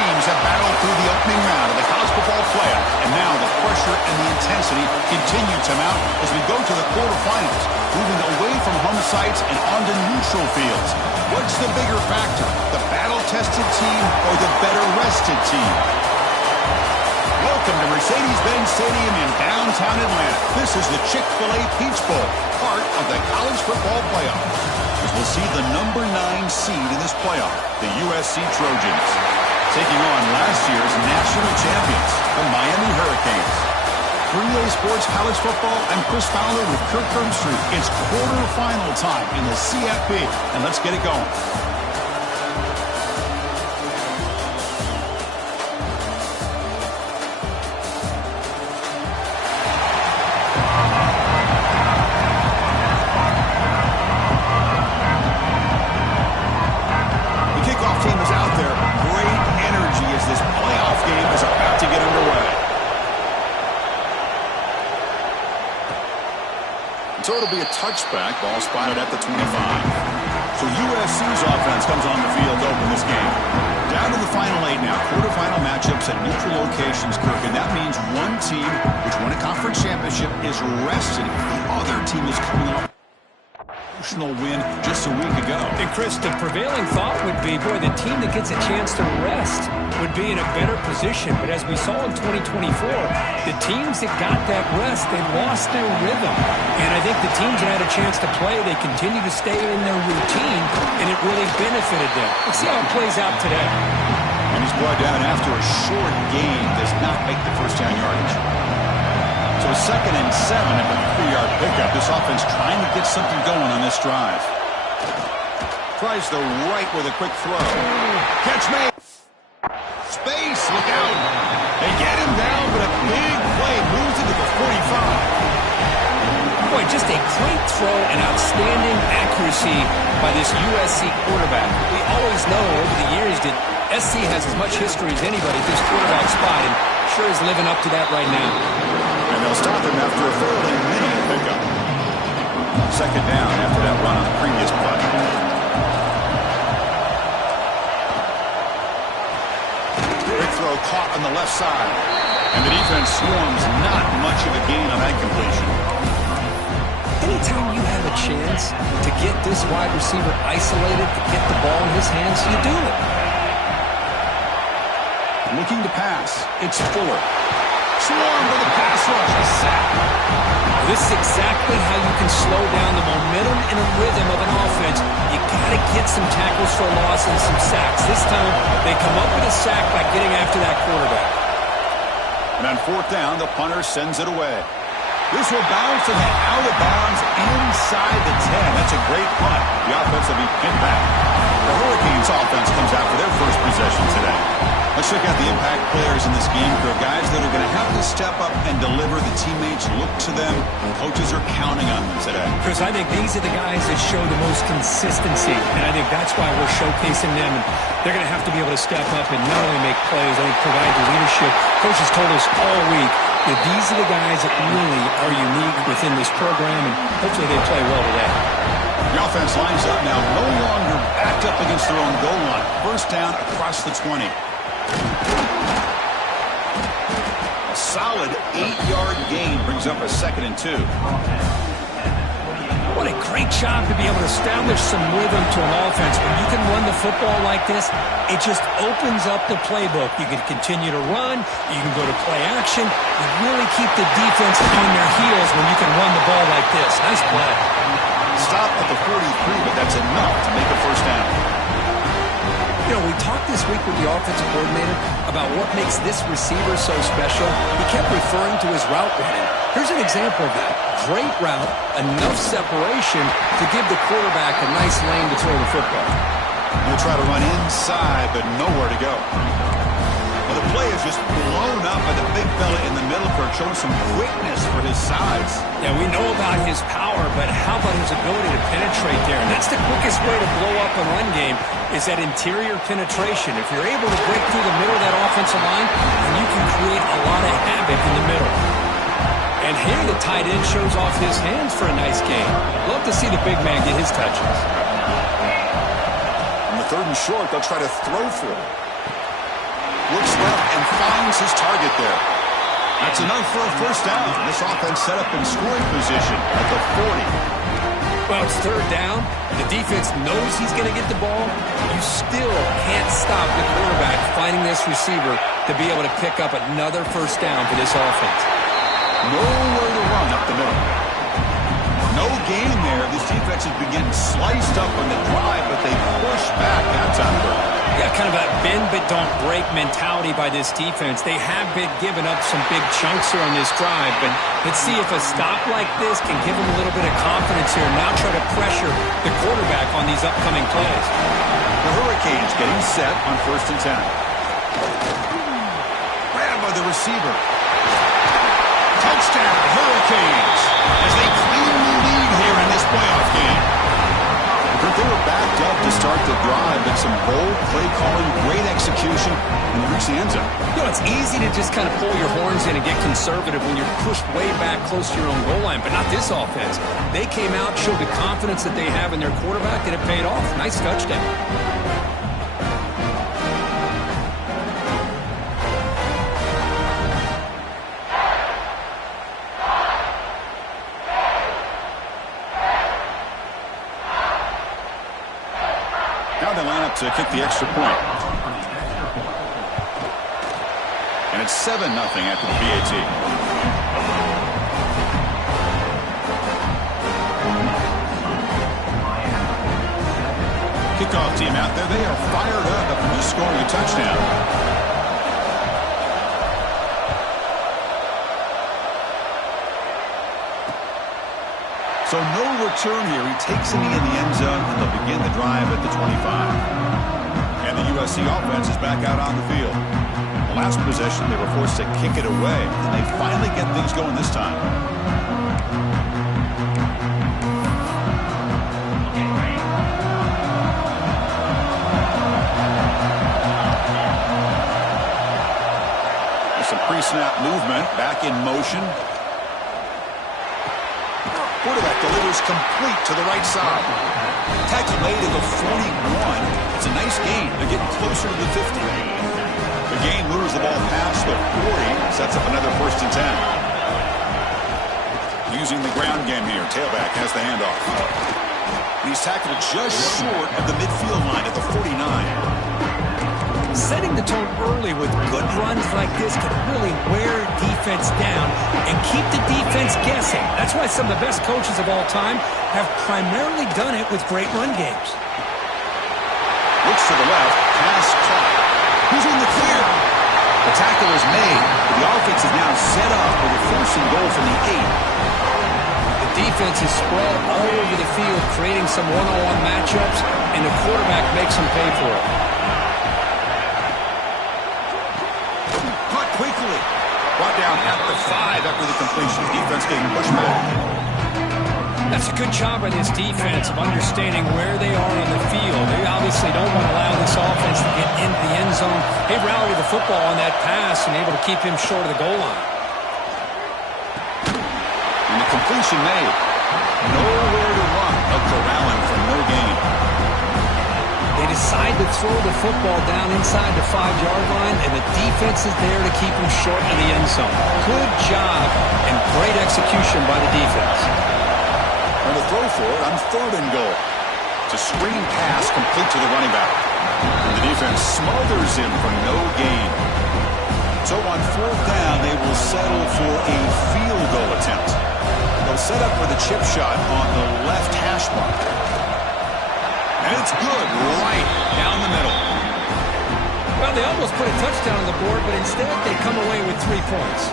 teams have battled through the opening round of the college football playoff, and now the pressure and the intensity continue to mount as we go to the quarterfinals, moving away from home sites and onto neutral fields. What's the bigger factor, the battle-tested team or the better-rested team? Welcome to Mercedes-Benz Stadium in downtown Atlanta. This is the Chick-fil-A Peach Bowl, part of the college football playoff. As we'll see the number 9 seed in this playoff, the USC Trojans, taking on last year's national champions, the Miami Hurricanes. 3A Sports College Football, I'm Chris Fowler with Kirk Herbstreit. It's quarterfinal time in the CFP, and let's get it going. So it'll be a touchback, ball spotted at the 25. So USC's offense comes on the field to open this game. Down to the final 8 now. Quarterfinal matchups at neutral locations, Kirk. And that means one team, which won a conference championship, is rested. The other team is coming off emotional win just a week ago. And Chris, the prevailing thought would be, boy, the team that gets a chance to rest would be in a better position. But as we saw in 2024, the teams that got that rest, they lost their rhythm. And I think the teams that had a chance to play, they continue to stay in their routine, and it really benefited them. Let's see how it plays out today. And he's brought down after a short gain, does not make the first down yardage. So a 2nd and 7 at the 3-yard pickup. This offense trying to get something going on this drive. Tries the right with a quick throw. Catch made. Space, look out. They get him down, but a big play moves into the 45. Boy, just a great throw and outstanding accuracy by this USC quarterback. We always know over the years that SC has as much history as anybody at this quarterback spot, and sure is living up to that right now. And they'll stop him after a fairly mini pickup. 2nd down after that run on the previous play. Big throw caught on the left side. And the defense swarms, not much of a gain on that completion. Anytime you have a chance to get this wide receiver isolated, to get the ball in his hands, you do it. Looking to pass. It's Fuller. Swarm with a pass rush. A sack. This is exactly how you can slow down the momentum and a rhythm of an offense. You got to get some tackles for loss and some sacks. This time, they come up with a sack by getting after that quarterback. And on 4th down, the punter sends it away. This will bounce and head out of bounds inside the 10. That's a great punt. The offense will be pinned back. The Hurricanes offense comes out for their first possession today. Let's check out the impact players in this game, for guys that are going to have to step up and deliver. The teammates look to them. Coaches are counting on them today. Chris, I think these are the guys that show the most consistency, and I think that's why we're showcasing them. And they're going to have to be able to step up and not only make plays, I think provide the leadership. Coaches told us all week that these are the guys that really are unique within this program, and hopefully they play well today. The offense lines up now, no longer backed up against their own goal line. 1st down across the 20. A solid 8-yard gain brings up a 2nd and 2. What a great job to be able to establish some rhythm to an offense. When you can run the football like this, it just opens up the playbook. You can continue to run. You can go to play action. You really keep the defense on their heels when you can run the ball like this. Nice play. Stop at the 43, but that's enough to make a 1st down. You know, we talked this week with the offensive coordinator about what makes this receiver so special. He kept referring to his route running. Here's an example of that. Great route, enough separation to give the quarterback a nice lane to throw the football. He'll try to run inside, but nowhere to go. Well, the play is just blown up by the big fella in the middle, Kirk, showing some quickness for his size. Yeah, we know about his power, but how about his ability to penetrate there? And that's the quickest way to blow up a run game, is that interior penetration. If you're able to break through the middle of that offensive line, then you can create a lot of havoc in the middle. And here the tight end shows off his hands for a nice game. Love to see the big man get his touches. On the 3rd and short, they'll try to throw for it. Looks left and finds his target there. That's enough for a first down. This offense set up in scoring position at the 40. Well, it's third down. The defense knows he's going to get the ball. You still can't stop the quarterback finding this receiver to be able to pick up another first down for this offense. Nowhere to run up the middle. No gain there. This defense has been getting sliced up on the drive, but they push back that time. Yeah, kind of a bend but don't break mentality by this defense. They have been giving up some big chunks here on this drive, but let's see if a stop like this can give them a little bit of confidence here. Now try to pressure the quarterback on these upcoming plays. The Hurricanes getting set on 1st and 10. Grabbed by the receiver. Touchdown, Hurricanes, as they claim the lead here in this playoff game. They were backed up to start the drive, but some bold play calling, great execution, and they reached the end zone. You know, it's easy to just kind of pull your horns in and get conservative when you're pushed way back close to your own goal line, but not this offense. They came out, showed the confidence that they have in their quarterback, and it paid off. Nice touchdown. Now they line up to kick the extra point. And it's 7-0 after the PAT. Kickoff team out there. They are fired up after just scoring a touchdown. So no return here. He takes it in the end zone, and they'll begin the drive at the 25. And the USC offense is back out on the field. The last possession, they were forced to kick it away, and they finally get things going this time. There's some pre-snap movement, back in motion. Quarterback delivers complete to the right side. Tackle made at the 41. It's a nice gain. They're getting closer to the 50. The gain moves the ball past the 40. Sets up another 1st and 10. Using the ground game here. Tailback has the handoff. He's tackled just short of the midfield line at the 49. Setting the tone early with good runs like this can really wear defense down and keep the defense guessing. That's why some of the best coaches of all time have primarily done it with great run games. Looks to the left, pass caught. Who's in the clear? The tackle is made. The offense is now set up with a 1st and goal from the 8. The defense is spread all over the field, creating some one-on-one matchups, and the quarterback makes them pay for it. Quickly. Brought down at the 5 after the completion. Defense getting pushed back. That's a good job by this defense of understanding where they are on the field. They obviously don't want to allow this offense to get into the end zone. They rallied the football on that pass and able to keep him short of the goal line. And the completion made. Nowhere to run. They'll corral him for no gain. They decide to throw the football down inside the 5-yard line, and the defense is there to keep him short of the end zone. Good job and great execution by the defense. And to throw for it on 3rd and goal. It's a screen pass complete to the running back. And the defense smothers him for no gain. So on 4th down, they will settle for a field goal attempt. They'll set up with a chip shot on the left hash mark. And it's good right down the middle. Well, they almost put a touchdown on the board, but instead they come away with 3 points.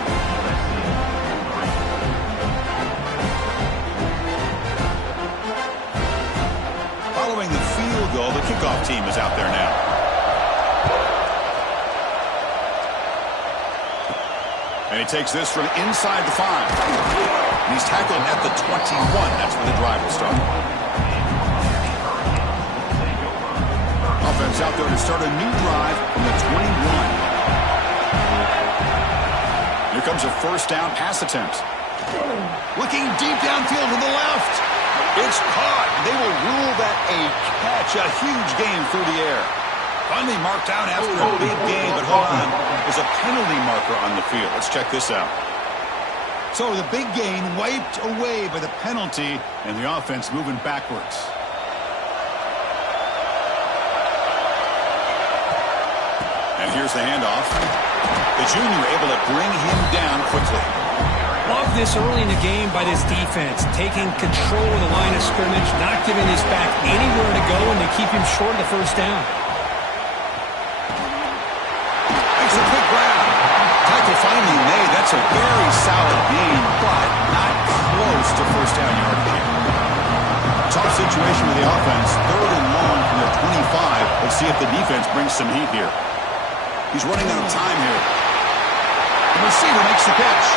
Following the field goal, the kickoff team is out there now. And he takes this from inside the 5. And he's tackled at the 21. That's where the drive will start. Offense out there to start a new drive from the 21. Here comes a 1st down pass attempt. Looking deep downfield to the left. It's caught. They will rule that a catch, a huge gain through the air. Finally marked out after a big game, but hold on. There's a penalty marker on the field. Let's check this out. So the big gain wiped away by the penalty, and the offense moving backwards. And here's the handoff. The junior able to bring him down quickly. Love this early in the game by this defense, taking control of the line of scrimmage, not giving this back anywhere to go, and to keep him short of the first down. Makes a quick grab. Tackle finally made. That's a very solid gain, but not close to first down yard here. Tough situation with the offense. 3rd and long from their 25. Let's see if the defense brings some heat here. He's running out of time here. The receiver makes the catch.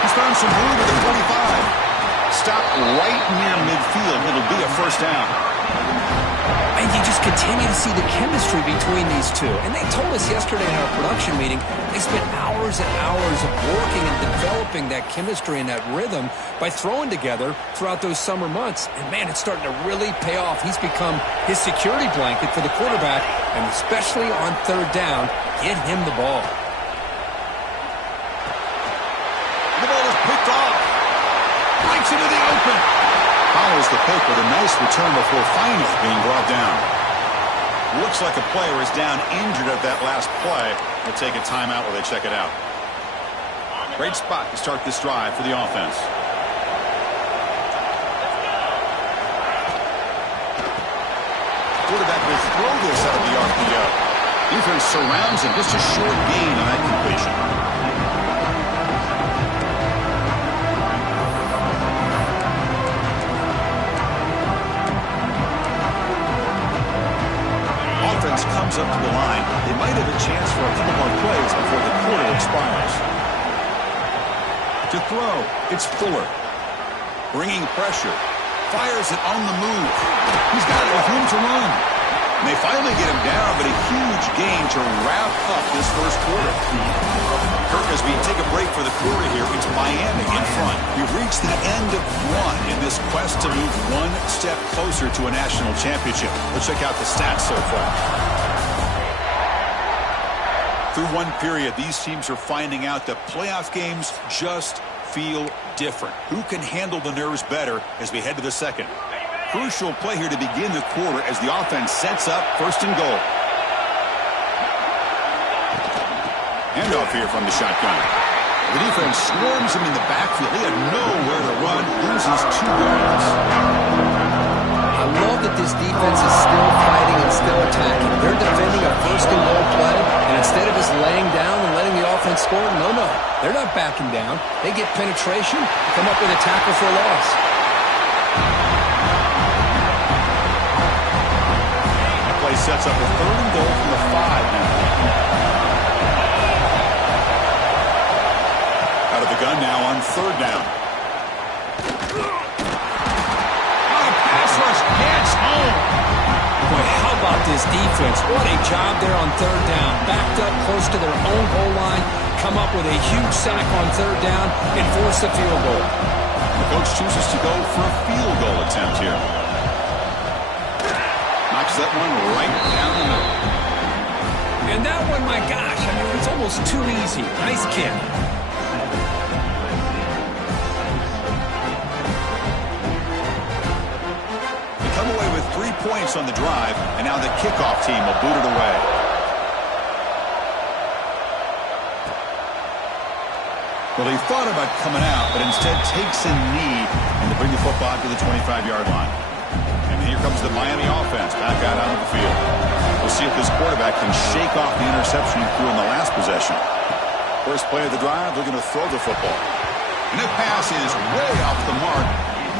He's found some room at the 25. Stop right near midfield. It'll be a first down. And you just continue to see the chemistry between these two. And they told us yesterday in our production meeting, they spent hours and hours of working and developing that chemistry and that rhythm by throwing together throughout those summer months. And, man, it's starting to really pay off. He's become his security blanket for the quarterback, and especially on 3rd down, get him the ball. The ball is picked off. Breaks into the open. Follows the pick with a nice return before finally being brought down. Looks like a player is down injured at that last play. We'll take a timeout while they check it out. Great spot to start this drive for the offense. Quarterback will throw this out of the RPO. Defense surrounds him. Just a short gain on that completion. Comes up to the line. They might have a chance for a couple more plays before the quarter expires. To throw, it's Fuller. Bringing pressure. Fires it on the move. He's got it with room to run. And they finally get him down, but a huge gain to wrap up this first quarter. Kirk, as we take a break for the quarter here, it's Miami in front. We've reached the end of one in this quest to move one step closer to a national championship. Let's check out the stats so far. Through one period, these teams are finding out that playoff games just feel different. Who can handle the nerves better as we head to the second? Crucial play here to begin the quarter as the offense sets up 1st and goal. Handoff here from the shotgun. The defense swarms him in the backfield. He had nowhere to run. Loses 2 yards. I love that this defense is still fighting and still attacking. They're defending a 1st and goal play, and instead of just laying down and letting the offense score, no, they're not backing down. They get penetration, come up with a tackle for a loss. That play sets up a 3rd and goal from the 5 now. Out of the gun now on 3rd down. Gets home. Boy, how about this defense? What a job there on 3rd down. Backed up close to their own goal line, come up with a huge sack on 3rd down, and force a field goal. The coach chooses to go for a field goal attempt here. Knocks that one right down the middle. And that one, my gosh, I mean, it's almost too easy. Nice kick. Come away with 3 points on the drive, and now the kickoff team will boot it away. Well, he thought about coming out, but instead takes a knee and to bring the football to the 25-yard line. And here comes the Miami offense back out onto the field. We'll see if this quarterback can shake off the interception he threw in the last possession. First play of the drive, they're going to throw the football. And that pass is way off the mark.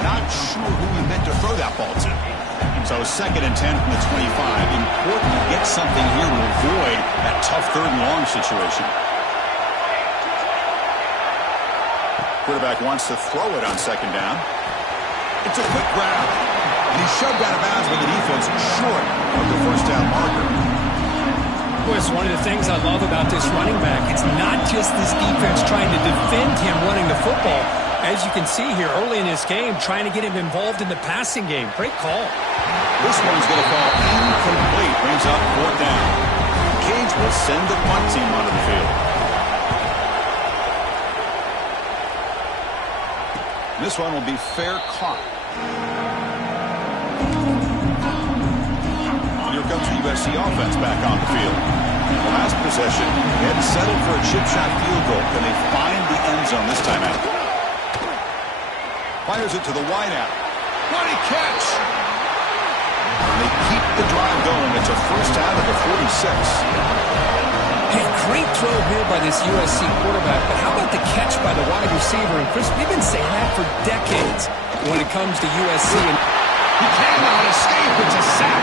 Not sure who he meant to throw that ball to. So 2nd and 10 from the 25. Important to get something here to avoid that tough 3rd and long situation. Quarterback wants to throw it on 2nd down. It's a quick grab. And he's shoved out of bounds by the defense short of the first down marker. Boy, it's one of the things I love about this running back. It's not just this defense trying to defend him running the football. As you can see here early in this game, trying to get him involved in the passing game. Great call. This one's going to fall incomplete. Brings up 4th down. Canes will send the punt team onto the field. This one will be fair caught. Here comes the USC offense back on the field. The last possession, they had settled for a chip shot field goal. Can they find the end zone this time out? Fires it to the wideout. What a catch! And they keep the drive going. It's a first down at the 46. Hey, great throw here by this USC quarterback, but how about the catch by the wide receiver? And Chris, we've been saying that for decades when it comes to USC. And he cannot escape. It's a sack.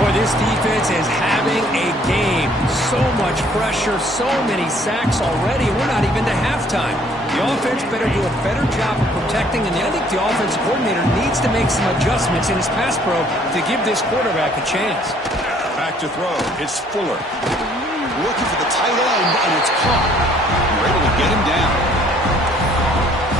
Boy, this defense is having a game. So much pressure, so many sacks already, and we're not even to halftime. The offense better do a better job of protecting, and I think the offensive coordinator needs to make some adjustments in his pass pro to give this quarterback a chance. Back to throw. It's Fuller. Looking for the tight end, and it's caught. We're able to get him down.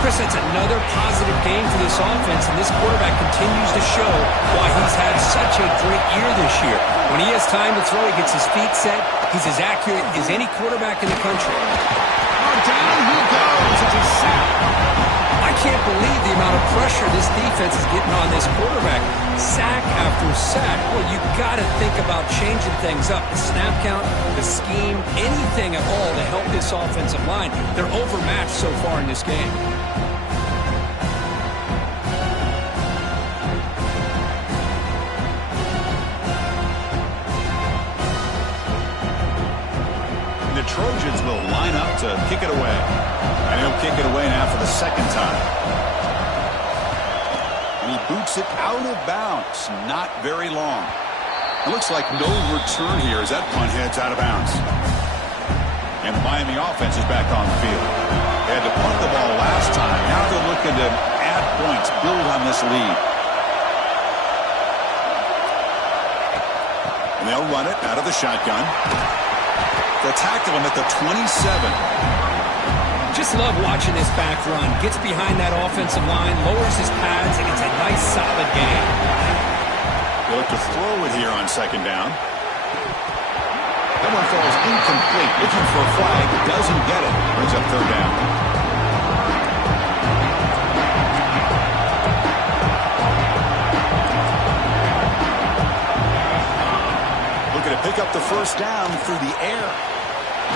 Chris, that's another positive game for this offense, and this quarterback continues to show why he's had such a great year this year. When he has time to throw, he gets his feet set. He's as accurate as any quarterback in the country. Down he goes. It's a sack. I can't believe the amount of pressure this defense is getting on this quarterback. Sack after sack. Well, you got to think about changing things up. The snap count, the scheme, anything at all to help this offensive line. They're overmatched so far in this game. The Trojans will line up to kick it away. And he'll kick it away now for the 2nd time. And he boots it out of bounds. Not very long. It looks like no return here as that punt heads out of bounds. And the Miami offense is back on the field. They had to punt the ball last time. Now they're looking to add points, build on this lead. And they'll run it out of the shotgun. They'll tackle him at the 27. Just love watching this back run. Gets behind that offensive line, lowers his pads, and it's a nice, solid game. They look to throw it here on 2nd down. That one falls incomplete. Looking for a flag. Doesn't get it. Brings up 3rd down. Looking to pick up the 1st down through the air.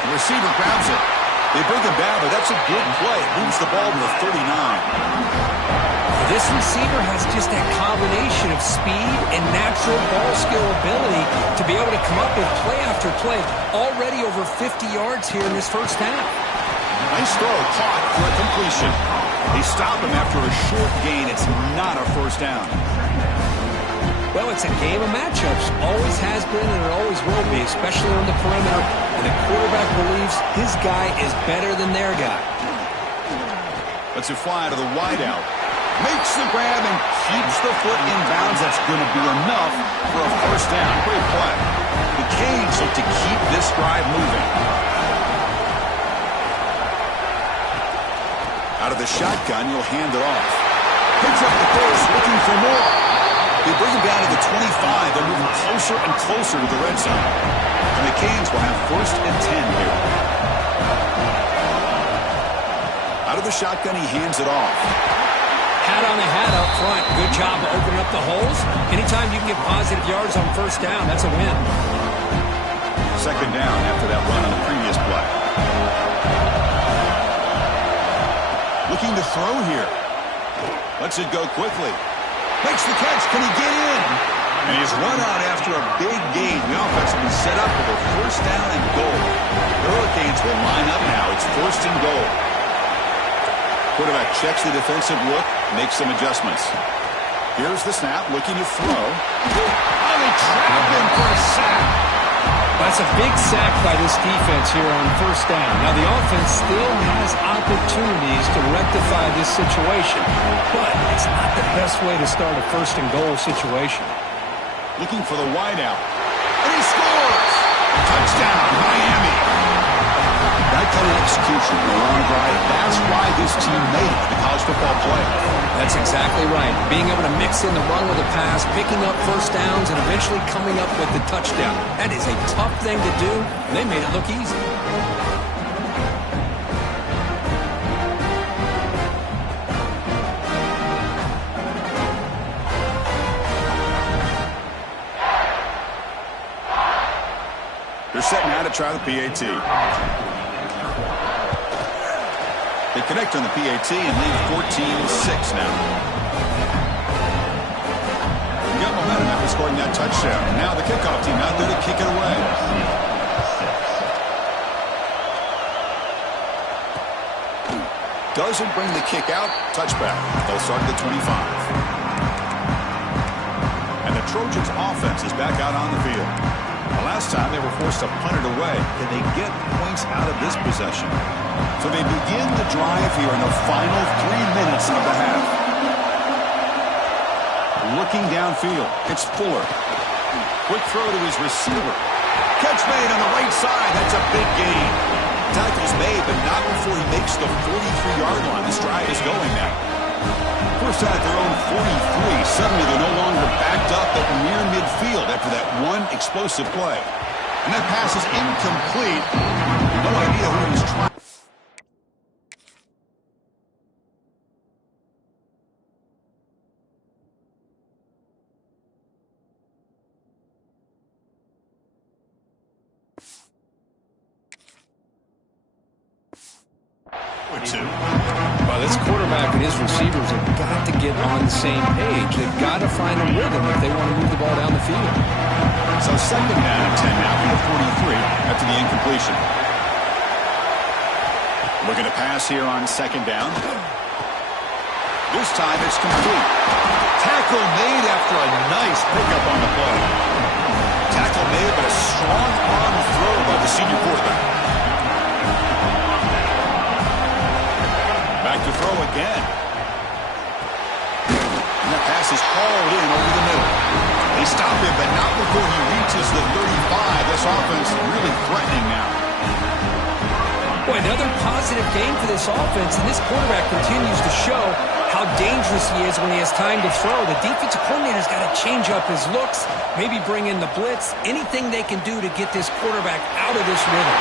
The receiver grabs it. They bring him down, but that's a good play. Moves the ball to the 39. This receiver has just that combination of speed and natural ball skill ability to be able to come up with play after play. Already over 50 yards here in this 1st half. Nice throw, caught for a completion. They stop him after a short gain. It's not a 1st down. Well, it's a game of matchups. Always has been and it always will be, especially on the perimeter. And the quarterback believes his guy is better than their guy. Lets it fly to the wideout. Makes the grab and keeps the foot in bounds. That's going to be enough for a 1st down. Great play. The Canes look to keep this drive moving. Out of the shotgun, you'll hand it off. Picks up the course, looking for more. They bring him down to the 25. They're moving closer and closer to the red zone. And the Canes will have 1st and 10 here. Out of the shotgun, he hands it off. Hat on the hat up front. Good job of opening up the holes. Anytime you can get positive yards on 1st down, that's a win. 2nd down after that run on the previous play. Looking to throw here. Lets it go quickly. Makes the catch. Can he get in? And he's run out after a big gain. The offense will be set up for a 1st down and goal. The Hurricanes will line up now. It's 1st and goal. Quarterback checks the defensive look, makes some adjustments. Here's the snap, looking to throw. Oh, they trap him for a sack. That's a big sack by this defense here on 1st down. Now, the offense still has opportunities to rectify this situation, but it's not the best way to start a 1st and goal situation. Looking for the wideout. And he scores! Touchdown, Miami. execution, the long drive. That's why this team made it to the college football playoff. That's exactly right. Being able to mix in the run with a pass, picking up first downs, and eventually coming up with the touchdown. That is a tough thing to do, and they made it look easy. They're setting out to try the PAT. They connect on the PAT and lead 14-6 now. We got momentum after scoring that touchdown. Now the kickoff team out there to kick it away. Doesn't bring the kick out. Touchback. They'll start at the 25. And the Trojans offense is back out on the field. Last time they were forced to punt it away. Can they get points out of this possession? So they begin the drive here in the final 3 minutes of the half. Looking downfield, it's Fuller. Quick throw to his receiver. Catch made on the right side. That's a big gain. Tackle's made, but not before he makes the 43-yard line. This drive is going now. First out at their own 43. Suddenly they're no longer backed up but near midfield after that one explosive play. And that pass is incomplete. No idea who he was trying. Well, this quarterback and his receivers have got to get on the same page. They've got to find a rhythm if they want to move the ball down the field. So second down and 10 now from the 43 after the incompletion. Looking to pass here on second down. This time it's complete. Tackle made after a nice pickup on the play. Tackle made, but a strong arm throw by the senior quarterback. Back to throw again. And that pass is hauled in over the middle. They stop him, but not before he reaches the 35. This offense is really threatening now. Boy, another positive game for this offense, and this quarterback continues to show how dangerous he is when he has time to throw. The defensive coordinator's got to change up his looks, maybe bring in the blitz, anything they can do to get this quarterback out of this rhythm.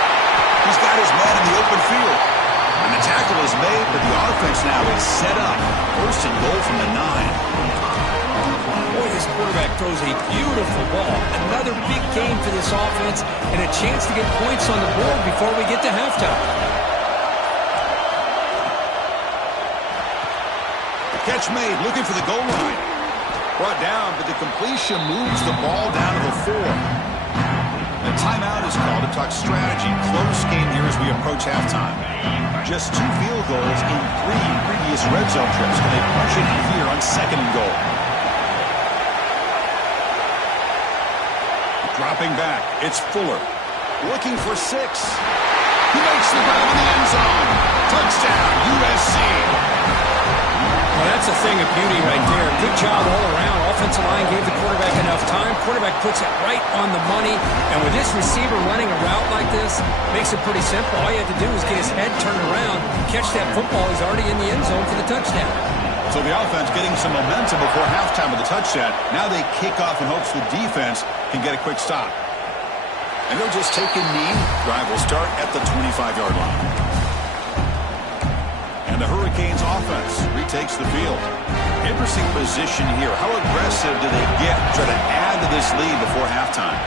He's got his man in the open field. And the tackle is made, but the offense now is set up. First and goal from the 9. Boy, this quarterback throws a beautiful ball. Another big game for this offense and a chance to get points on the board before we get to halftime. Catch made, looking for the goal line. Brought down, but the completion moves the ball down to the 4. The timeout is called to talk strategy. Close game here as we approach halftime. Just 2 field goals in 3 previous red zone trips. Can they punch it here on second and goal? Dropping back, it's Fuller. Looking for 6. He makes the grab in the end zone. Touchdown, USC. Well, that's a thing of beauty right there. Good job all around. Offensive line gave the quarterback enough time. Quarterback puts it right on the money. And with this receiver running a route like this, makes it pretty simple. All you have to do is get his head turned around, catch that football. He's already in the end zone for the touchdown. So the offense getting some momentum before halftime with the touchdown. Now they kick off in hopes the defense can get a quick stop. And they'll just take a knee. Drive will start at the 25-yard line. And the Hurricanes offense retakes the field. Interesting position here. How aggressive do they get to try to add to this lead before halftime?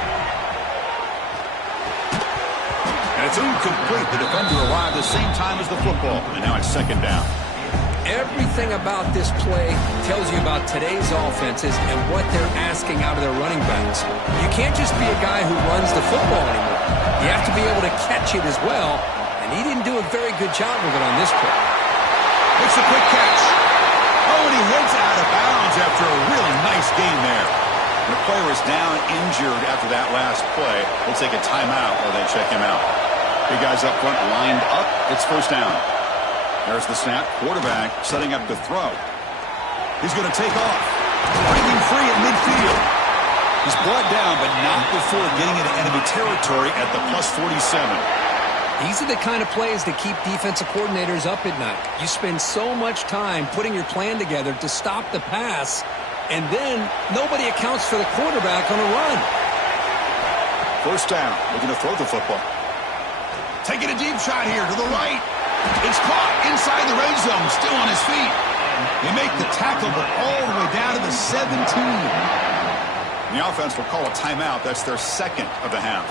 And it's incomplete. The defender arrived the same time as the football. And now it's second down. Everything about this play tells you about today's offenses and what they're asking out of their running backs. You can't just be a guy who runs the football anymore. You have to be able to catch it as well. And he didn't do a very good job of it on this play. It's a quick catch. Oh, and he heads out of bounds after a really nice gain there. The player is down injured after that last play. We'll take a timeout while they check him out. Big guys up front lined up. It's first down. There's the snap. Quarterback setting up to throw. He's going to take off. Breaking free at midfield. He's brought down, but not before getting into enemy territory at the +47. These are the kind of plays that keep defensive coordinators up at night. You spend so much time putting your plan together to stop the pass, and then nobody accounts for the quarterback on a run. First down, looking to throw the football. Taking a deep shot here to the right. It's caught inside the red zone, still on his feet. They make the tackle, but all the way down to the 17. The offense will call a timeout. That's their second of the half.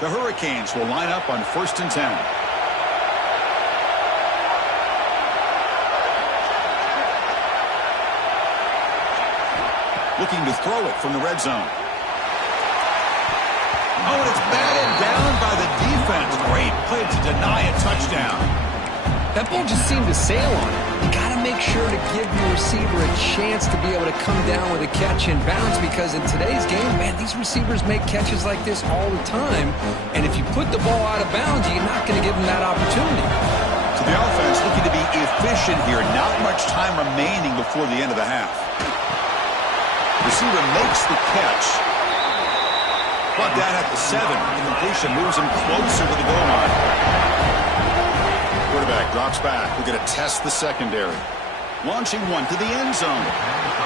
The Hurricanes will line up on 1st and 10. Looking to throw it from the red zone. Oh, and it's batted down by the defense. Great play to deny a touchdown. That ball just seemed to sail on it. You got to make sure to give your receiver a chance to be able to come down with a catch and bounce, because in today's game, man, these receivers make catches like this all the time. And if you put the ball out of bounds, you're not going to give them that opportunity. So the offense looking to be efficient here. Not much time remaining before the end of the half. Receiver makes the catch. Brought down at the 7. The completion moves him closer to the goal line. Quarterback drops back. We're going to test the secondary. Launching one to the end zone.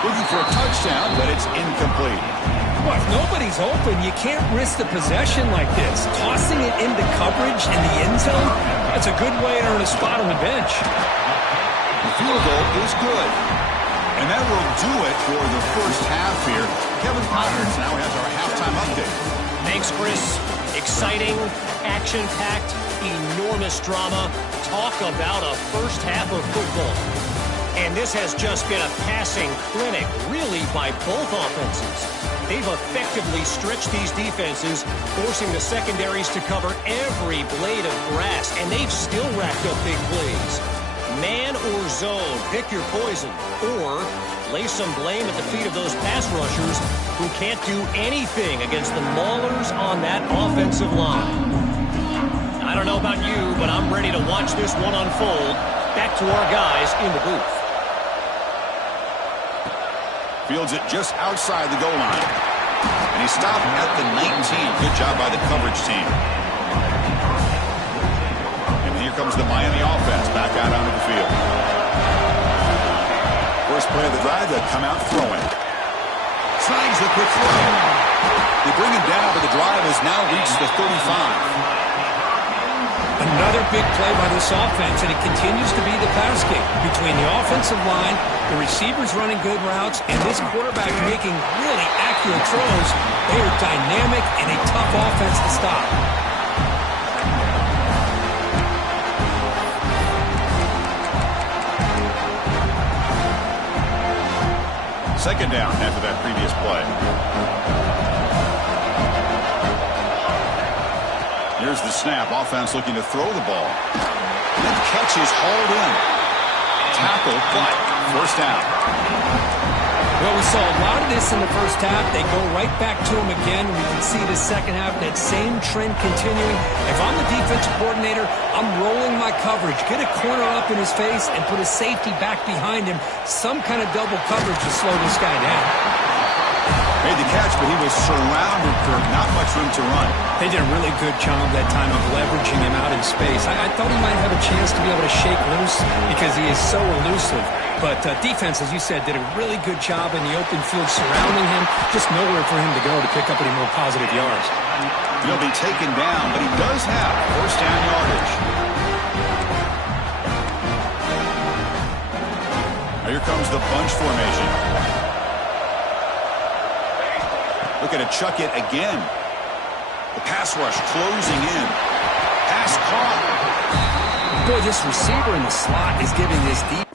Looking for a touchdown, but it's incomplete. Well, if nobody's open, you can't risk the possession like this. Tossing it into coverage in the end zone, that's a good way to earn a spot on the bench. The field goal is good. And that will do it for the first half here. Kevin Connors now has our halftime update. Thanks, Chris. Exciting, action-packed, enormous drama. Talk about a first half of football. And this has just been a passing clinic, really, by both offenses. They've effectively stretched these defenses, forcing the secondaries to cover every blade of grass, and they've still racked up big plays. Man or zone, pick your poison, or lay some blame at the feet of those pass rushers who can't do anything against the maulers on that offensive line. I don't know about you, but I'm ready to watch this one unfold. Back to our guys in the booth. Fields it just outside the goal line. And he stopped at the 19. Good job by the coverage team. And here comes the Miami offense back out onto the field. First play of the drive, they come out throwing. Snags the quick throw. They bring him down, but the drive has now reached the 35. Another big play by this offense, and it continues to be the pass game between the offensive line, the receivers running good routes, and this quarterback making really accurate throws. They are dynamic and a tough offense to stop. Second down after that previous play. Here's the snap. Offense looking to throw the ball. And that catch is hauled in. Tackle, but first down. Well, we saw a lot of this in the first half. They go right back to him again. We can see the second half, that same trend continuing. If I'm the defensive coordinator, I'm rolling my coverage. Get a corner up in his face and put a safety back behind him. Some kind of double coverage to slow this guy down. Made the catch, but he was surrounded for not much room to run. They did a really good job that time of leveraging him out in space. I thought he might have a chance to be able to shake loose because he is so elusive. But defense, as you said, did a really good job in the open field surrounding him. Just nowhere for him to go to pick up any more positive yards. He'll be taken down, but he does have first down yardage. Now here comes the bunch formation. Looking to chuck it again. The pass rush closing in. Pass caught. Boy, this receiver in the slot is giving this deep.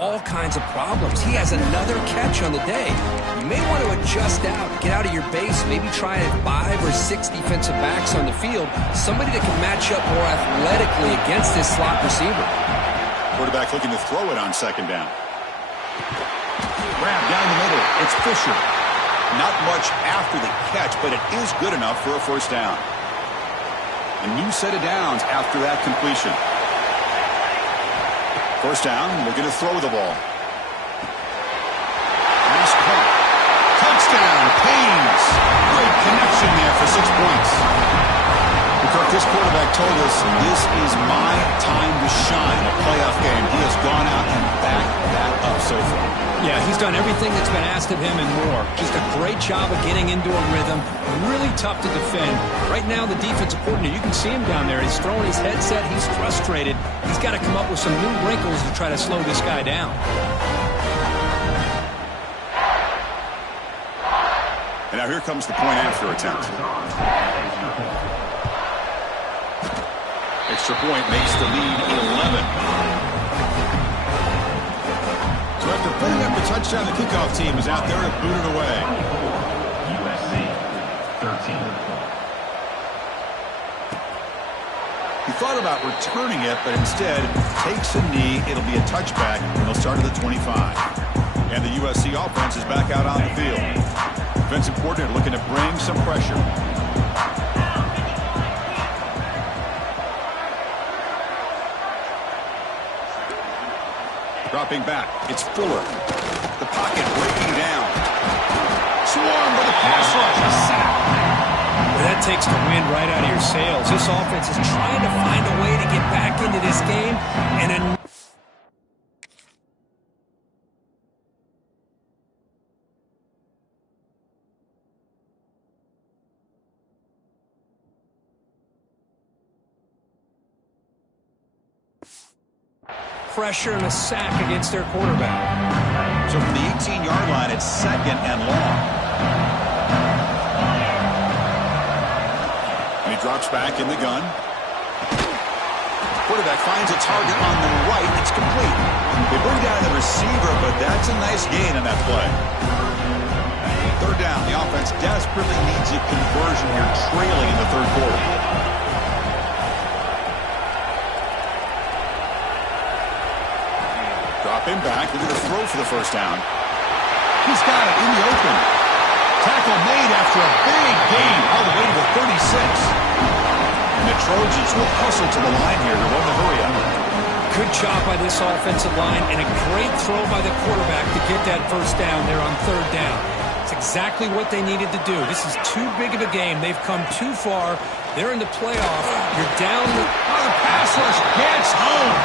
all kinds of problems. He has another catch on the day. You may want to adjust out, get out of your base, maybe try 5 or 6 defensive backs on the field, somebody that can match up more athletically against this slot receiver. Quarterback looking to throw it on second down. Grab down the middle. It's Fisher. Not much after the catch, but it is good enough for a first down. A new set of downs after that completion. First down, looking to throw the ball. Nice punt. Touchdown, Paynes. Great connection there for 6 points. Because this quarterback told us this is my time to shine, a playoff game. He has gone out and backed that up so far. Yeah, he's done everything that's been asked of him and more. Just a great job of getting into a rhythm. Really tough to defend. Right now, the defensive coordinator, you can see him down there. He's throwing his headset. He's frustrated. He's got to come up with some new wrinkles to try to slow this guy down. And now here comes the point after attempt. Extra point makes the lead 11. So after putting up the touchdown, the kickoff team is out there to boot it away. USC 13. He thought about returning it, but instead takes a knee. It'll be a touchback, and he'll start at the 25. And the USC offense is back out on the field. Defensive coordinator looking to bring some pressure. Dropping back, it's Fuller. The pocket breaking down. Swarmed by the pass rush. A sack. Well, that takes the wind right out of your sails. This offense is trying to find a way to get back into this game. And pressure and a sack against their quarterback. So from the 18-yard line, it's second and long. And he drops back in the gun. Quarterback finds a target on the right. It's complete. They bring down the receiver, but that's a nice gain on that play. Third down. The offense desperately needs a conversion here, trailing in the third quarter. Drop him back. They're going to throw for the first down. He's got it in the open. Tackle made after a big gain all the way to the 36. And the Trojans will hustle to the line here to run the hurry up. Good job by this offensive line and a great throw by the quarterback to get that first down there on third down. It's exactly what they needed to do. This is too big of a game. They've come too far. They're in the playoff. You're down. The pass rush gets home.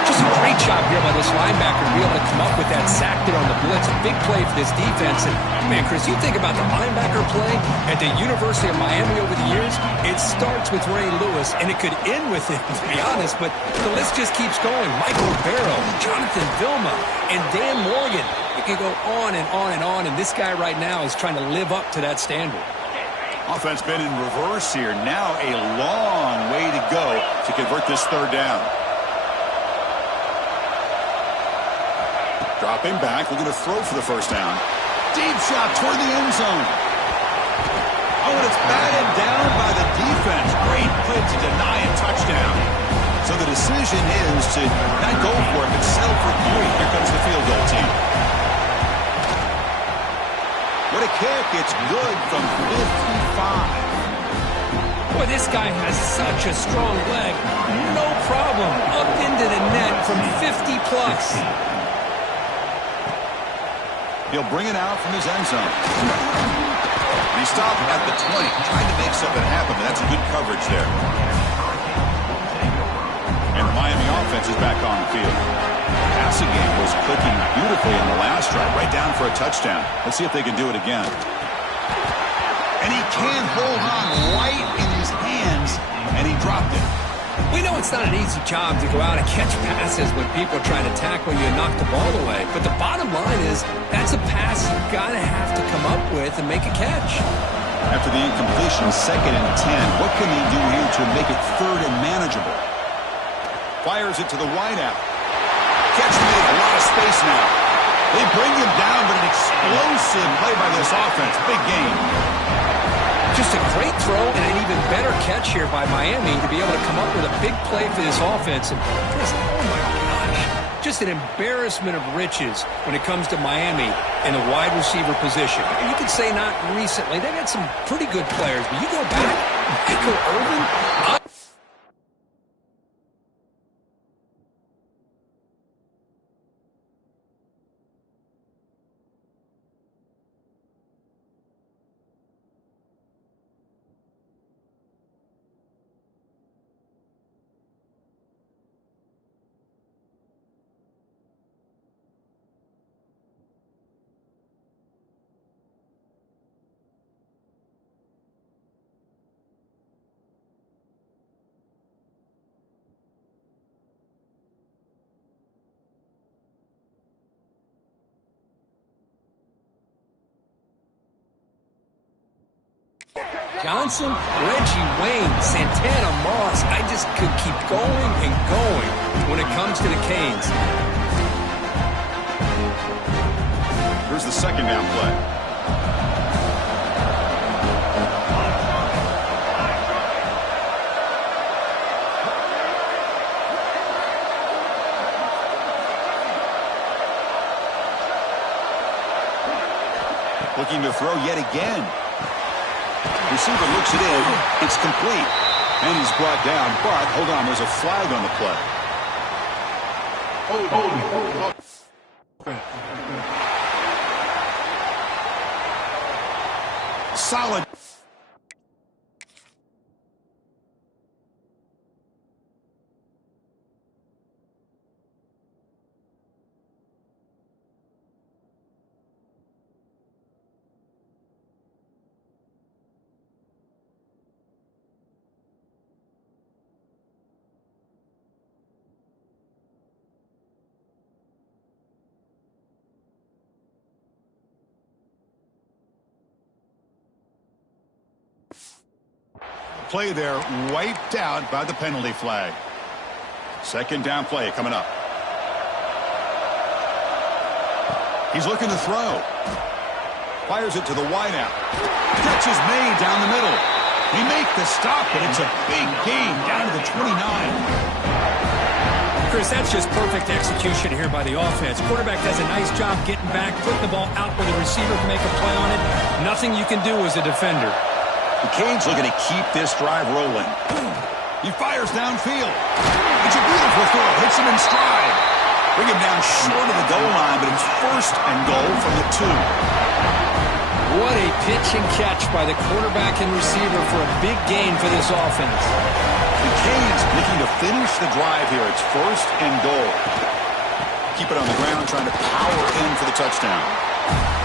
Just a great job here by this linebacker to be able to come up with that sack there on the blitz. A big play for this defense. And, man, Chris, you think about the linebacker play at the University of Miami over the years, it starts with Ray Lewis, and it could end with him, to be honest, but the list just keeps going. Michael Barrow, Jonathan Vilma, and Dan Morgan. It can go on and on and on, and this guy right now is trying to live up to that standard. Offense been in reverse here. Now a long way to go to convert this third down. Dropping back, looking to throw for the first down. Deep shot toward the end zone. Oh, and it's batted down by the defense. Great play to deny a touchdown. So the decision is to not go for it, but settle for 3. Here comes the field goal team. What a kick. It's good from 55. Boy, this guy has such a strong leg. No problem. Up into the net from 50 plus. He'll bring it out from his end zone. He stopped at the 20, trying to make something happen, but that's a good coverage there. And the Miami offense is back on the field. The passing game was clicking beautifully in the last drive, right down for a touchdown. Let's see if they can do it again. And he can't hold on right in his hands, and he dropped it. We know it's not an easy job to go out and catch passes when people are trying to tackle you and knock the ball away. But the bottom line is that's a pass you've got to have to come up with and make a catch. After the incompletion, second and 10. What can they do here to make it third and manageable? Fires it to the wideout. catch made. A lot of space now. They bring him down, but an explosive play by this offense. Big game. Just a great throw and an even better catch here by Miami to be able to come up with a big play for this offense. And just, oh my gosh, just an embarrassment of riches when it comes to Miami in the wide receiver position. You could say not recently. They've had some pretty good players, but you go back, Michael Irvin. Johnson, Reggie Wayne, Santana Moss. I just could keep going and going when it comes to the Canes. Here's the second down play. Looking to throw yet again. Receiver looks it in. It's complete. And he's brought down, but hold on, there's a flag on the play. Solid. Play there wiped out by the penalty flag. Second down play coming up. He's looking to throw. Fires it to the wideout. Catch is made down the middle. They make the stop, but it's a big gain down to the 29. Chris, that's just perfect execution here by the offense. Quarterback does a nice job getting back, putting the ball out where the receiver can make a play on it. Nothing you can do as a defender. The Canes looking to keep this drive rolling. He fires downfield. It's a beautiful throw. Hits him in stride. Bring him down short of the goal line, but it's first and goal from the 2. What a pitch and catch by the quarterback and receiver for a big gain for this offense. The Canes looking to finish the drive here. It's first and goal. Keep it on the ground, trying to power in for the touchdown.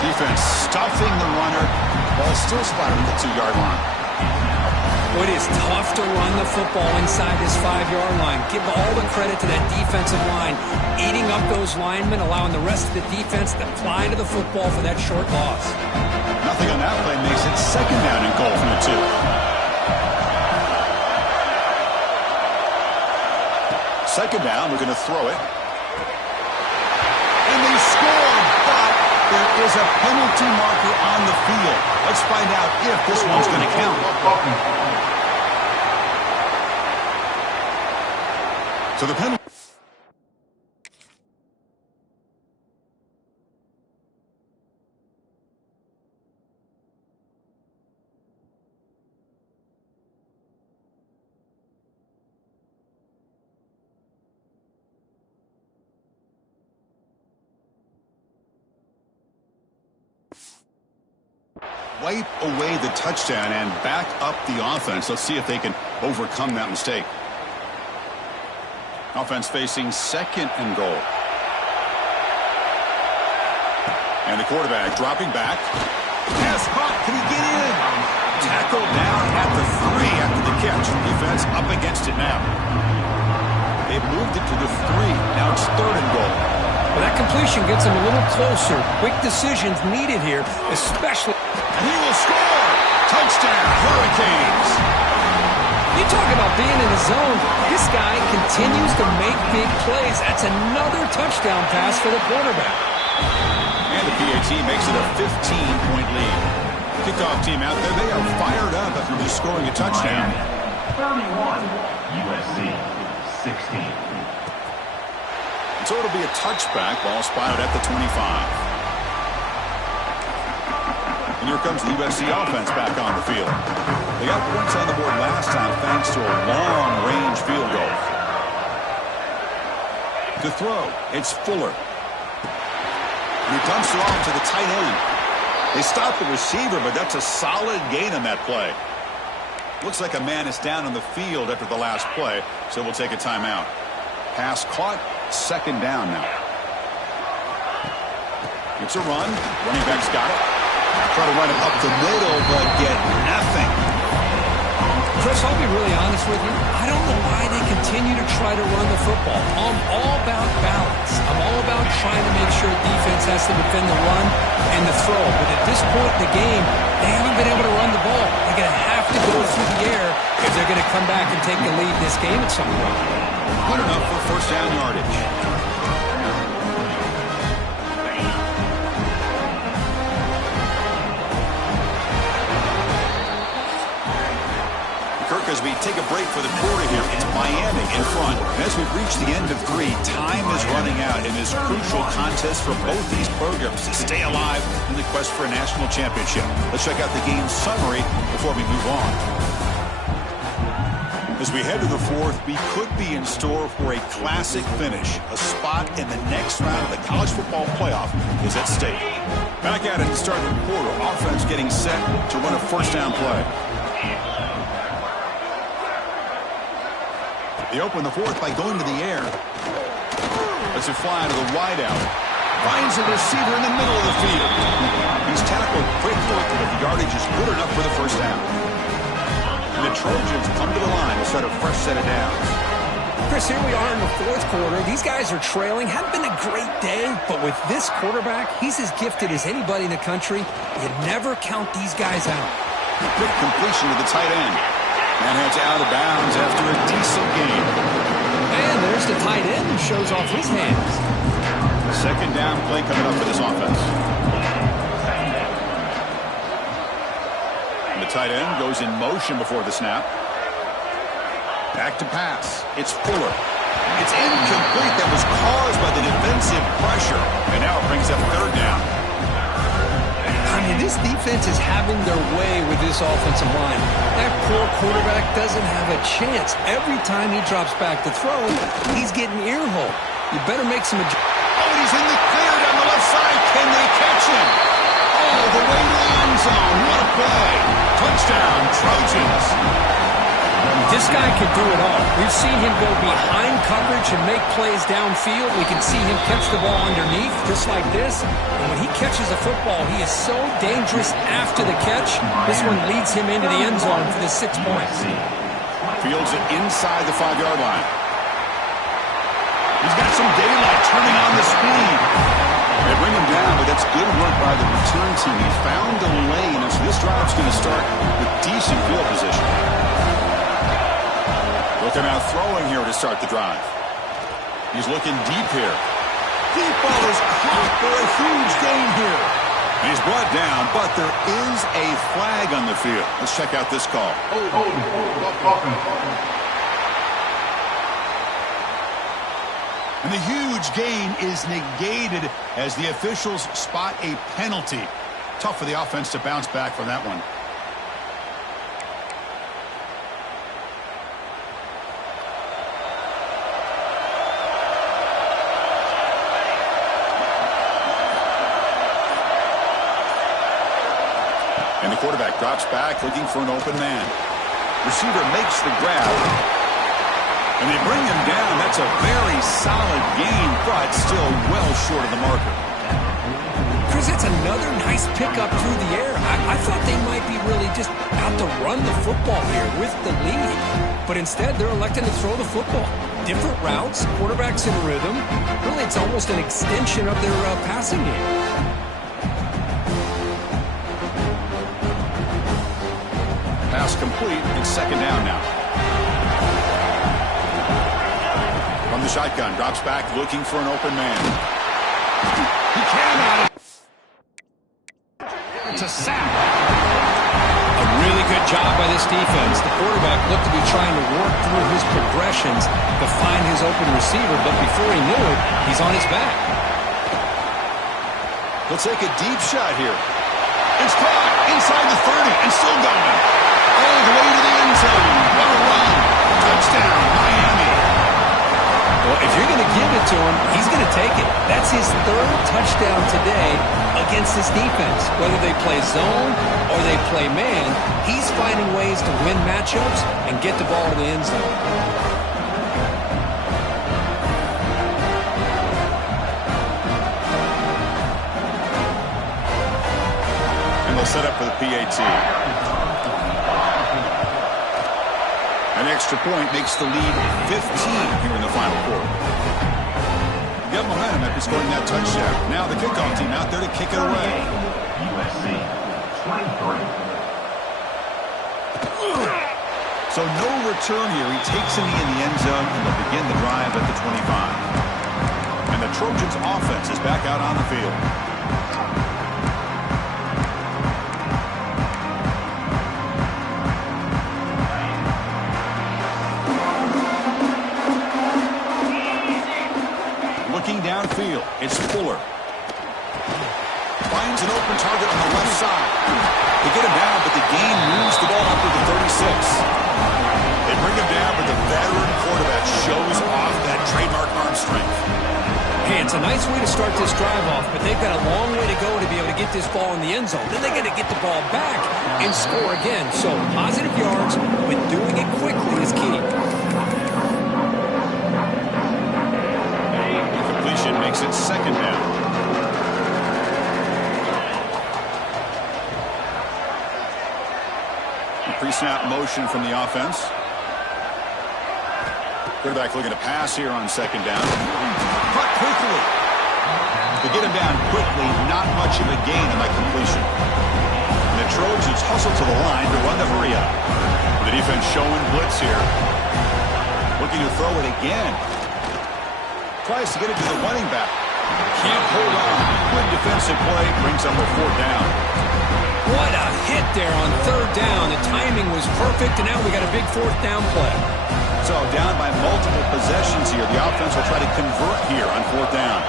Defense stuffing the runner. Ball still spotted at the 2-yard line. It is tough to run the football inside this 5-yard line. Give all the credit to that defensive line, eating up those linemen, allowing the rest of the defense to fly to the football for that short loss. Nothing on that play makes it second down and goal from the 2. Second down, we're going to throw it. And they score, but there is a penalty marker on the field. Let's find out if this one's going to count. So the penalty. Wipe away the touchdown and back up the offense. Let's see if they can overcome that mistake. Offense facing second and goal. And the quarterback dropping back. Pass caught. Can he get in? Tackled down at the 3 after the catch. Defense up against it now. They've moved it to the 3. Now it's third and goal. Well, that completion gets them a little closer. Quick decisions needed here, especially. And he will score. Touchdown, Hurricanes. You talk about being in the zone. This guy continues to make big plays. That's another touchdown pass for the quarterback. And the PAT makes it a 15-point lead. Kickoff team out there, they are fired up after just scoring a touchdown. 31, USC 16. So it'll be a touchback. Ball spotted at the 25. And here comes the USC offense back on the field. They got points on the board last time thanks to a long-range field goal. To throw, it's Fuller. And he dumps it off to the tight end. They stop the receiver, but that's a solid gain on that play. Looks like a man is down on the field after the last play, so we'll take a timeout. Pass caught, second down now. It's a run. Running back's got it. Try to run it up the middle, but get nothing. Chris, I'll be really honest with you. I don't know why they continue to try to run the football. I'm all about balance. I'm all about trying to make sure defense has to defend the run and the throw. But at this point in the game, they haven't been able to run the ball. They're going to have to go through the air if they're going to come back and take the lead in this game at some point. Good enough for first down yardage. As we take a break for the quarter here, it's Miami in front. And as we've reached the end of 3, time is running out in this crucial contest for both these programs to stay alive in the quest for a national championship. Let's check out the game summary before we move on. As we head to the 4th, we could be in store for a classic finish. A spot in the next round of the college football playoff is at stake. Back at it to start the quarter. Offense getting set to run a first down play. They open the 4th by going to the air. Let's it fly to the wideout. Finds a receiver in the middle of the field. He's tackled quickly, but the yardage is good enough for the first down. And the Trojans come to the line to start a fresh set of downs. Chris, here we are in the 4th quarter. These guys are trailing. Hadn't been a great day, but with this quarterback, he's as gifted as anybody in the country. You never count these guys out. Quick completion to the tight end. And heads out of bounds after a decent game. And there's the tight end who shows off his hands. Second down play coming up for this offense. And the tight end goes in motion before the snap. Back to pass. It's Fuller. It's incomplete. That was caused by the defensive pressure. And now it brings up third down. I mean, this defense is having their way with this offensive line. That poor quarterback doesn't have a chance. Every time he drops back to throw, he's getting ear-hole. You better make some adjustments. Oh, he's in the clear down the left side. Can they catch him? Oh, the way to the end zone. What a play. Touchdown, Trojans. This guy can do it all. We've seen him go behind coverage and make plays downfield. We can see him catch the ball underneath, just like this. And when he catches a football, he is so dangerous after the catch. This one leads him into the end zone for the 6 points. Fields it inside the 5-yard line. He's got some daylight turning on the speed. They bring him down, but that's good work by the return team. He found the lane, and so this drive's going to start with decent field position. Looking out throwing here to start the drive. He's looking deep here. Deep ball is caught for a huge gain here. And he's brought down, but there is a flag on the field. Let's check out this call. And the huge gain is negated as the officials spot a penalty. Tough for the offense to bounce back from that one. And the quarterback drops back looking for an open man. Receiver makes the grab. And they bring him down. That's a very solid gain, but still well short of the marker. Chris, that's another nice pickup through the air. I thought they might be really just out to run the football here with the lead. But instead, they're electing to throw the football. Different routes, quarterbacks in rhythm. Really, it's almost an extension of their passing game. Pass complete. It's second down now. shotgun, drops back, looking for an open man. He cannot. It's a sack. A really good job by this defense. The quarterback looked to be trying to work through his progressions to find his open receiver, but before he knew it, he's on his back. He'll take a deep shot here. It's caught inside the 30 and still going. All the way to the end zone. What a run. Touchdown, Miami. Well, if you're going to give it to him, he's going to take it. That's his third touchdown today against this defense. Whether they play zone or they play man, he's finding ways to win matchups and get the ball in the end zone. Set up for the PAT. An extra point makes the lead 15 here in the final quarter. Get momentum after scoring that touchdown. Now the kickoff team out there to kick it away. USC 23. So no return here. He takes in the end zone and they'll begin the drive at the 25. And the Trojans offense is back out on the field. Downfield, it's Fuller. Finds an open target on the left side. They get him down, but the gain moves the ball up to the 36. They bring him down, but the veteran quarterback shows off that trademark arm strength. Hey, it's a nice way to start this drive off, but they've got a long way to go to be able to get this ball in the end zone. Then they got to get the ball back and score again. So positive yards, but doing it quickly is key. Makes it second down. Pre-snap motion from the offense. Quarterback looking to pass here on second down. Cut quickly. To get him down quickly, not much of a gain on that completion. And the Trojans hustle to the line to run the hurry up. The defense showing blitz here. Looking to throw it again. Tries to get it to the running back. Can't hold on. Good defensive play. Brings up a fourth down. What a hit there on third down. The timing was perfect, and now we got a big fourth down play. So down by multiple possessions here. The offense will try to convert here on fourth down.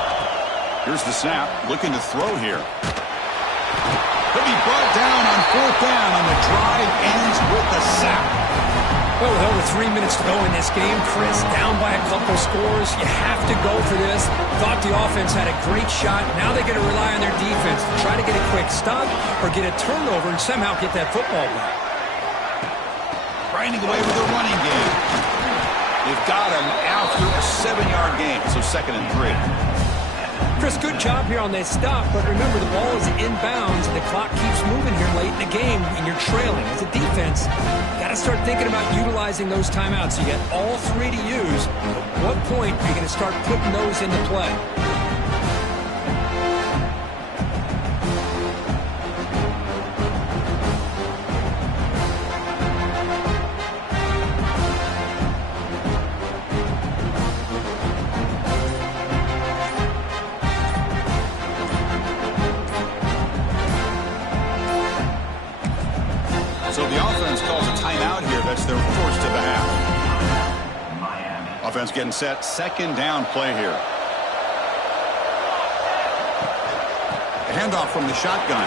Here's the snap. Looking to throw here. He'll be brought down on fourth down, and the drive ends with the sack. Well, with over 3 minutes to go in this game, Chris, down by a couple scores, you have to go for this. Thought the offense had a great shot. Now they're going to rely on their defense to try to get a quick stop or get a turnover and somehow get that football back. Grinding away with their running game. They've got him after a 7-yard gain, so 2nd and 3. Chris, good job here on that stop, but remember the ball is inbounds and the clock keeps moving here late in the game and you're trailing. As a defense, you got to start thinking about utilizing those timeouts. You got all 3 to use. At what point are you going to start putting those into play? Their first of the half. Offense getting set. Second down play here. A handoff from the shotgun.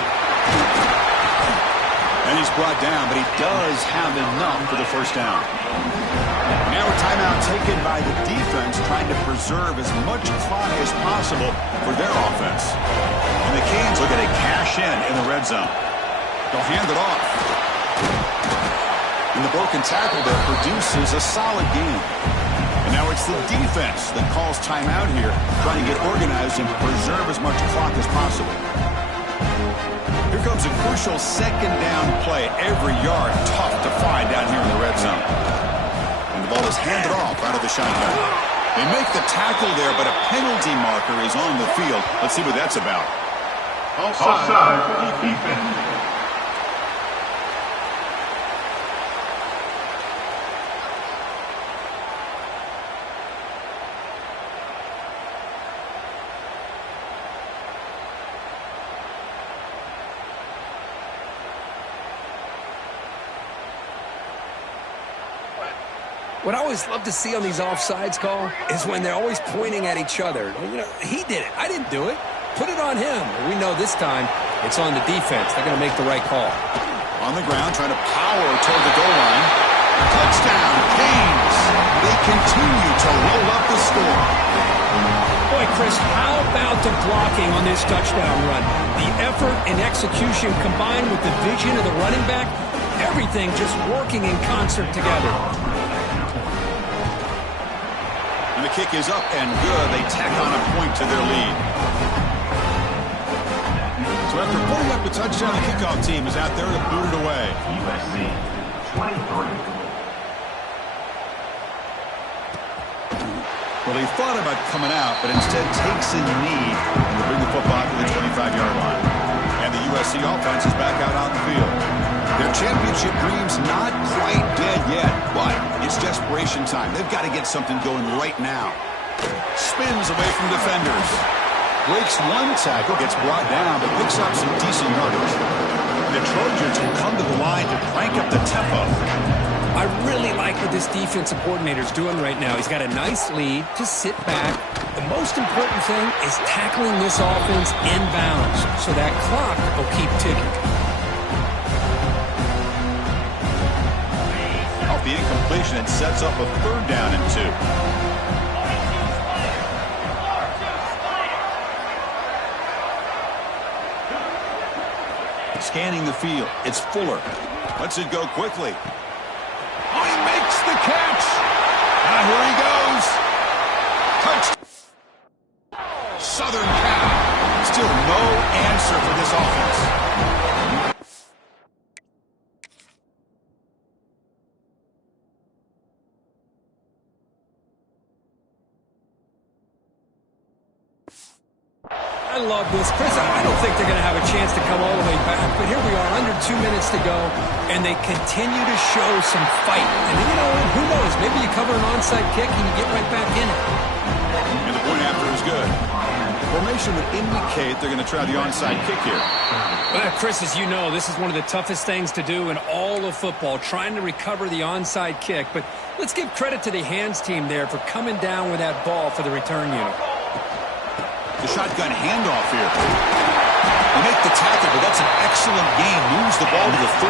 And he's brought down, but he does have enough for the first down. Now a timeout taken by the defense, trying to preserve as much clock as possible for their offense. And the Canes looking to cash in the red zone. They'll hand it off. And the broken tackle there produces a solid gain. And now it's the defense that calls timeout here, trying to get organized and preserve as much clock as possible. Here comes a crucial second down play. Every yard tough to find down here in the red zone. And the ball is handed off out of the shotgun. They make the tackle there, but a penalty marker is on the field. Let's see what that's about. Offside defense. What I always love to see on these offsides call is when they're always pointing at each other. You know, he did it. I didn't do it. Put it on him. We know this time it's on the defense. They're going to make the right call. On the ground, trying to power toward the goal line. Touchdown, Canes. They continue to roll up the score. Boy, Chris, how about the blocking on this touchdown run? The effort and execution combined with the vision of the running back, everything just working in concert together. And the kick is up and good. They tack on a point to their lead. So after putting up the touchdown, the kickoff team is out there to boot it away. USC 23. Well, he thought about coming out, but instead takes a knee and will bring the football to the 25-yard line. And the USC offense is back out on the field. Their championship dream's not quite dead yet, but it's desperation time. They've got to get something going right now. Spins away from defenders. Breaks one tackle, gets brought down, but picks up some decent yardage. The Trojans will come to the line to crank up the tempo. I really like what this defensive coordinator is doing right now. He's got a nice lead. Just sit back. The most important thing is tackling this offense inbounds so that clock will keep ticking. Off the incompletion, it sets up a 3rd down and 2. Scanning the field. It's Fuller. Lets it go quickly. Oh, he makes the catch. Now here he goes. Touch. Southern Cal. Still no answer for this offense. I love this. Chris, I don't think they're going to have a chance to come all the way back, but here we are, under 2 minutes to go, and they continue to show some fight. And, you know, who knows? Maybe you cover an onside kick and you get right back in it. And the point after is good. Formation would indicate they're going to try the onside kick here. Well, Chris, as you know, this is one of the toughest things to do in all of football, trying to recover the onside kick. But let's give credit to the hands team there for coming down with that ball for the return unit. The shotgun handoff here. They make the tackle, but that's an excellent game. Moves the ball to the 33.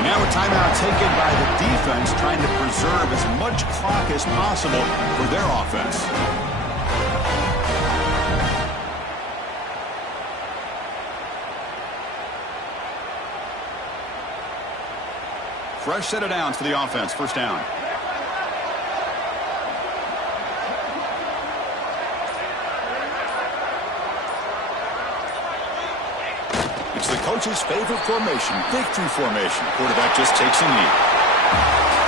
And now a timeout taken by the defense, trying to preserve as much clock as possible for their offense. Fresh set of downs for the offense. 1st down. It's the coach's favorite formation, victory formation. Quarterback just takes a knee.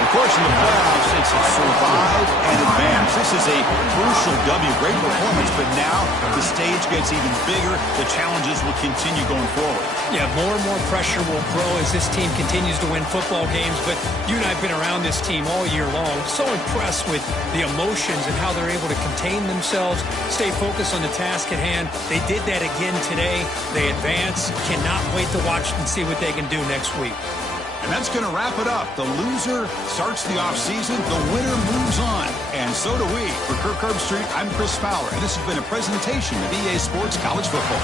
Of course, in the playoffs, it's survive and advance. This is a crucial W. Great performance, but now the stage gets even bigger. The challenges will continue going forward. Yeah, more and more pressure will grow as this team continues to win football games, but you and I have been around this team all year long. So impressed with the emotions and how they're able to contain themselves, stay focused on the task at hand. They did that again today. They advance. Cannot wait to watch and see what they can do next week. And that's going to wrap it up. The loser starts the offseason. The winner moves on. And so do we. For Kirk Herbstreit, I'm Chris Fowler, and this has been a presentation of EA Sports College Football.